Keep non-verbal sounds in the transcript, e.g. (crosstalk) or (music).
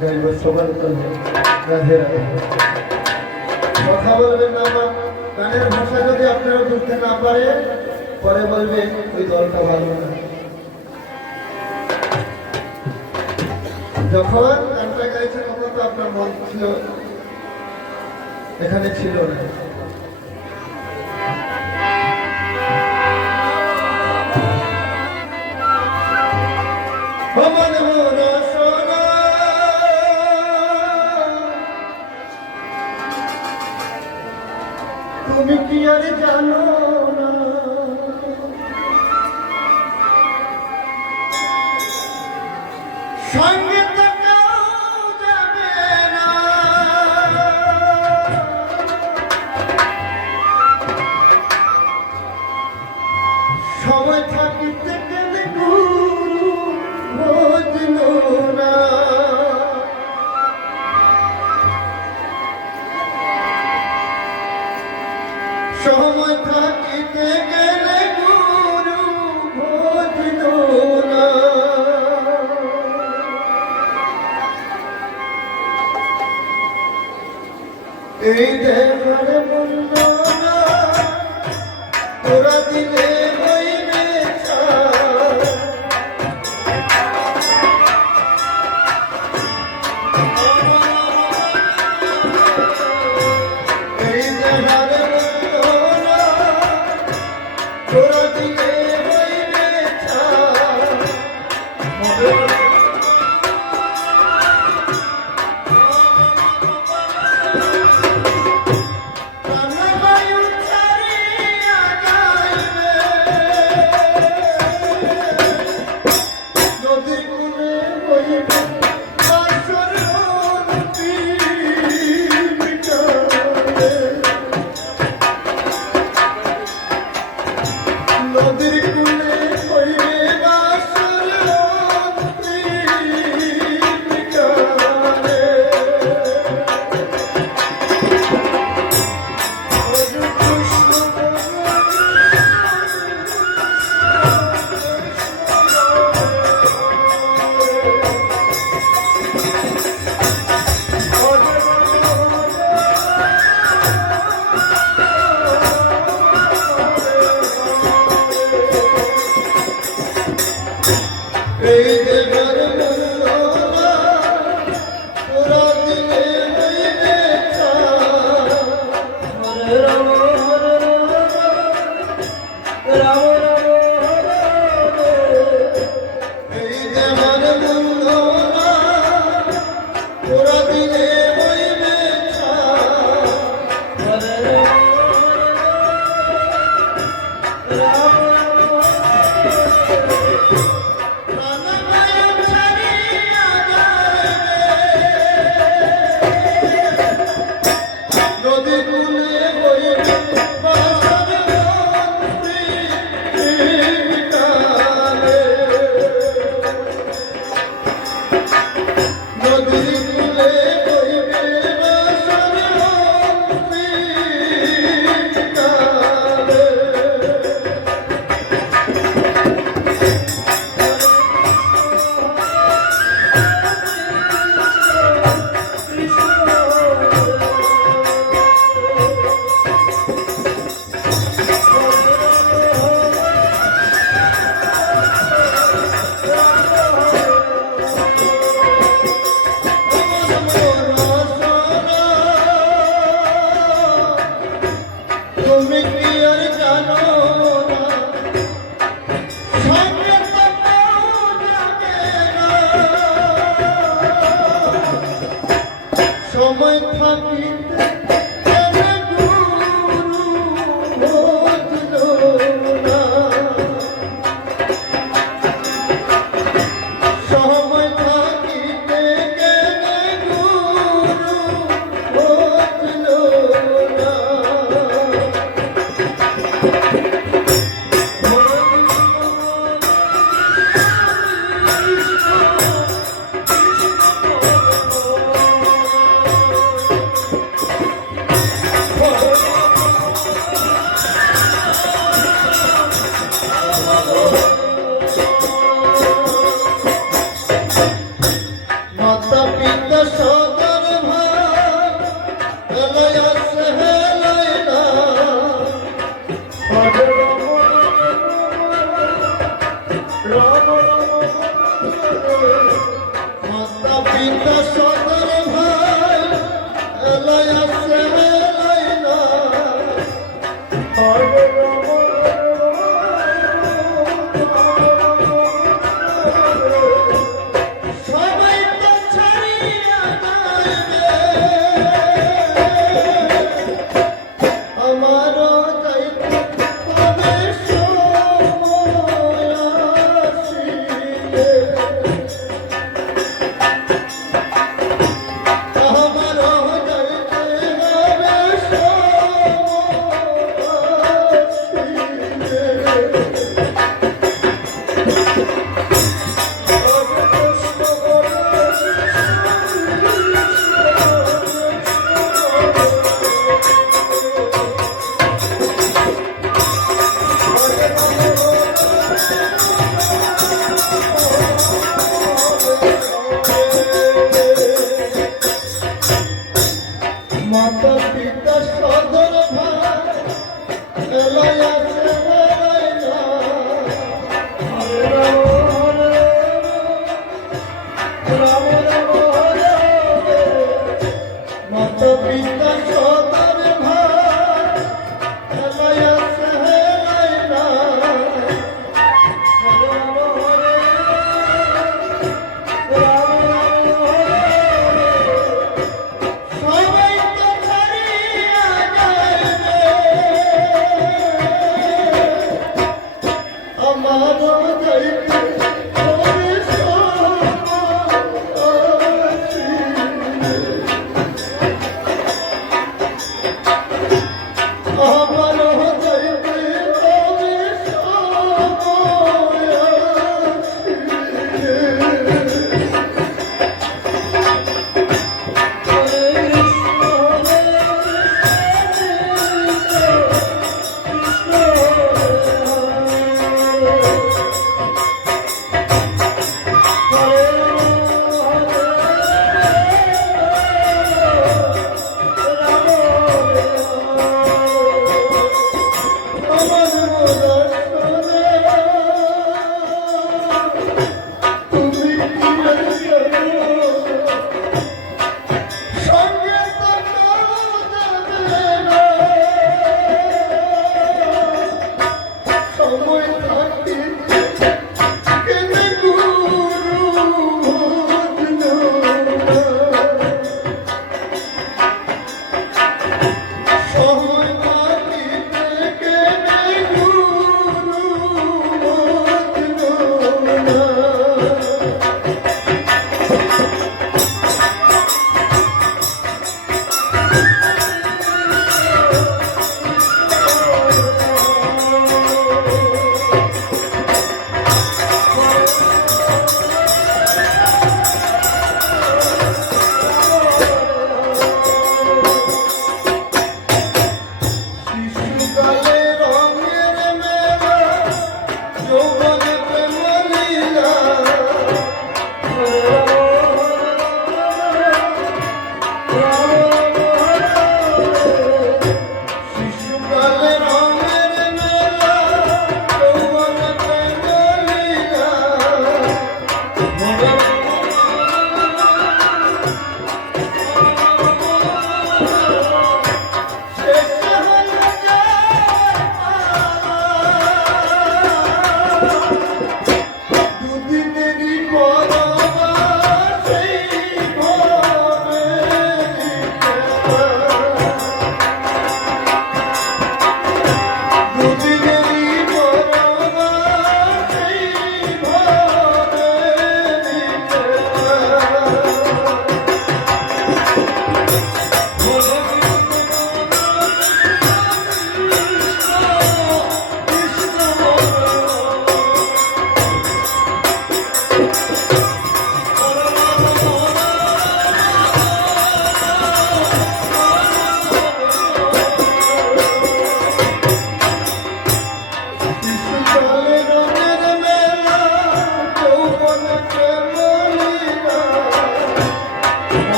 গাইব সবার জন্য রাধে রাধে কথা বলবেন না আমার ভাষা যদি আপনারা বুঝতে না পারে পরে বলবে ওই দলটা ভালো না যখন গানটা গাইছে, তখন তো আপনার মন ছিল, এখানে ছিল না Vamos! Hey. Thank you. Senhor. Hey! (laughs)